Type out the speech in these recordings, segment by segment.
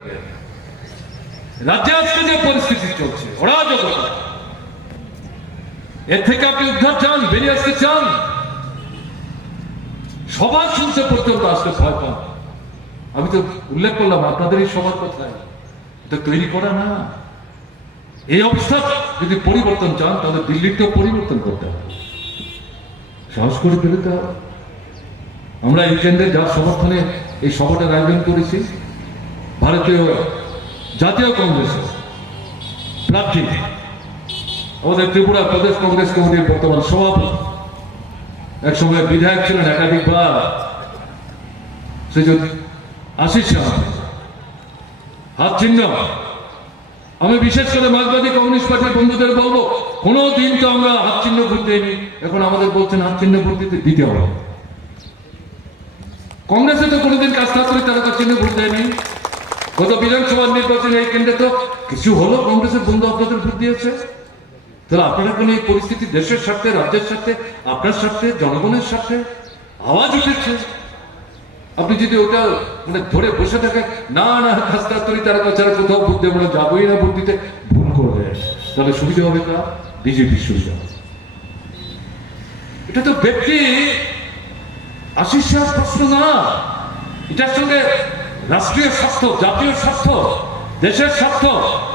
রাজ্যে আজকে যে পরিস্থিতি চলছে অরাজকতা, এর থেকে আপনি উদ্ধার চান, বেরিয়ে আসতে চান, সবার শুনতে পর্যন্ত আসতে ভয় পান। আমি তো উল্লেখ করলাম আপনাদেরই সবার কথায়, এটা তৈরি করা না। এই অবস্থা যদি পরিবর্তন চান তাহলে দিল্লিতেও পরিবর্তন করতে হবে, সাহস করে বেরোতে হবে। আমরা এই কেন্দ্রে যার সমর্থনে এই সভাটার আয়োজন করেছি, ভারতীয় জাতীয় কংগ্রেসের প্রার্থী, আমাদের ত্রিপুরা প্রদেশ কংগ্রেস কমিটির বর্তমান সভাপতি, একসময় বিধায়ক ছিলেন একাধিকবার, শ্রীযুত আশিস সাহা, হাত চিহ্ন। আমি বিশেষ করে মার্ক্সবাদী কমিউনিস্ট পার্টির বন্ধুদের বলবো, কোনো দিন তো আমরা হাত চিহ্ন ভোট দেইনি, এখন আমাদের বলছেন হাত চিহ্ন ভোট দিতে হবে। কংগ্রেসে তো কোনোদিন কাজটা করে তারা চিহ্ন ভোট দেয়নি। গত বিধানসভা নির্বাচনে এই কেন্দ্রে তো কিছু হলো, কংগ্রেসের বন্ধু আপনাদের ভোট দিয়েছে। তাহলে আপনারা কোন এই পরিস্থিতি দেশের স্বার্থে, রাজ্যের স্বার্থে, আপনার স্বার্থে, জনগণের স্বার্থে আওয়াজ উঠেছে। আপনি যদি ওটা মানে ধরে বসে থাকেন, না না কাজটা করি তারা ছাড়া কোথাও ভোট দেবো না, যাবোই না ভোট দিতে, ভুল করবে, তাহলে সুবিধা হবে তা বিজেপির সুবিধা। এটা তো ব্যক্তি আশিস সাহেব প্রশ্ন না, এটার সঙ্গে রাষ্ট্রীয় স্বার্থ, জাতীয় স্বার্থ, দেশের স্বার্থ,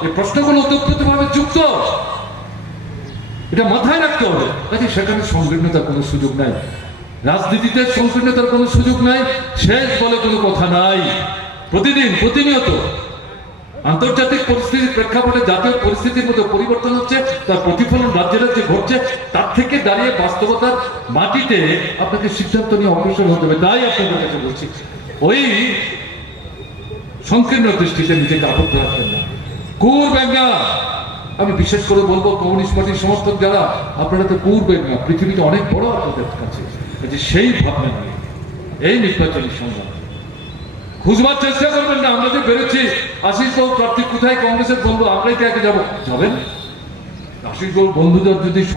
এই প্রশ্নগুলো ওতপ্রোতভাবে যুক্ত। এটা মাথায় রাখতে হবে। কাজে সেখানে সংকীর্ণতার কোনো সুযোগ নাই, রাজনীতিতে সংকীর্ণতার কোনো সুযোগ নাই, শেষ বলে কোনো কথা নাই। প্রতিদিন প্রতিনিয়ত আন্তর্জাতিক পরিস্থিতির প্রেক্ষাপটে জাতীয় পরিস্থিতির মধ্যে পরিবর্তন হচ্ছে, তার প্রতিফলন রাজ্যে রাজ্যে ঘটছে। তার থেকে দাঁড়িয়ে বাস্তবতার মাটিতে আপনাকে সিদ্ধান্ত নিয়ে অগ্রসর হতে হবে। তাই আপনাদের কাছে বলছি, ওই সংকীর্ণ দৃষ্টিতে নিজেকে আবদ্ধ রাখবেন না, করবেন না। আমি বিশেষ করে বলবো কমিউনিস্ট পার্টির সমর্থক যারা, আপনারা তো করবেন না, পৃথিবীতে অনেক বড় আপনাদের কাছে, সেই ভাবনা নিয়ে এই নির্বাচনী সংগ্রাম খুঁজবার চেষ্টা করবেন না। আমরা যে বেরোচ্ছি, আশিস বাবু প্রার্থী কোথায়, কংগ্রেসের বন্ধু, আমরাই কে যাবো, যাবেন? আশিস বাবু বন্ধুদের যদি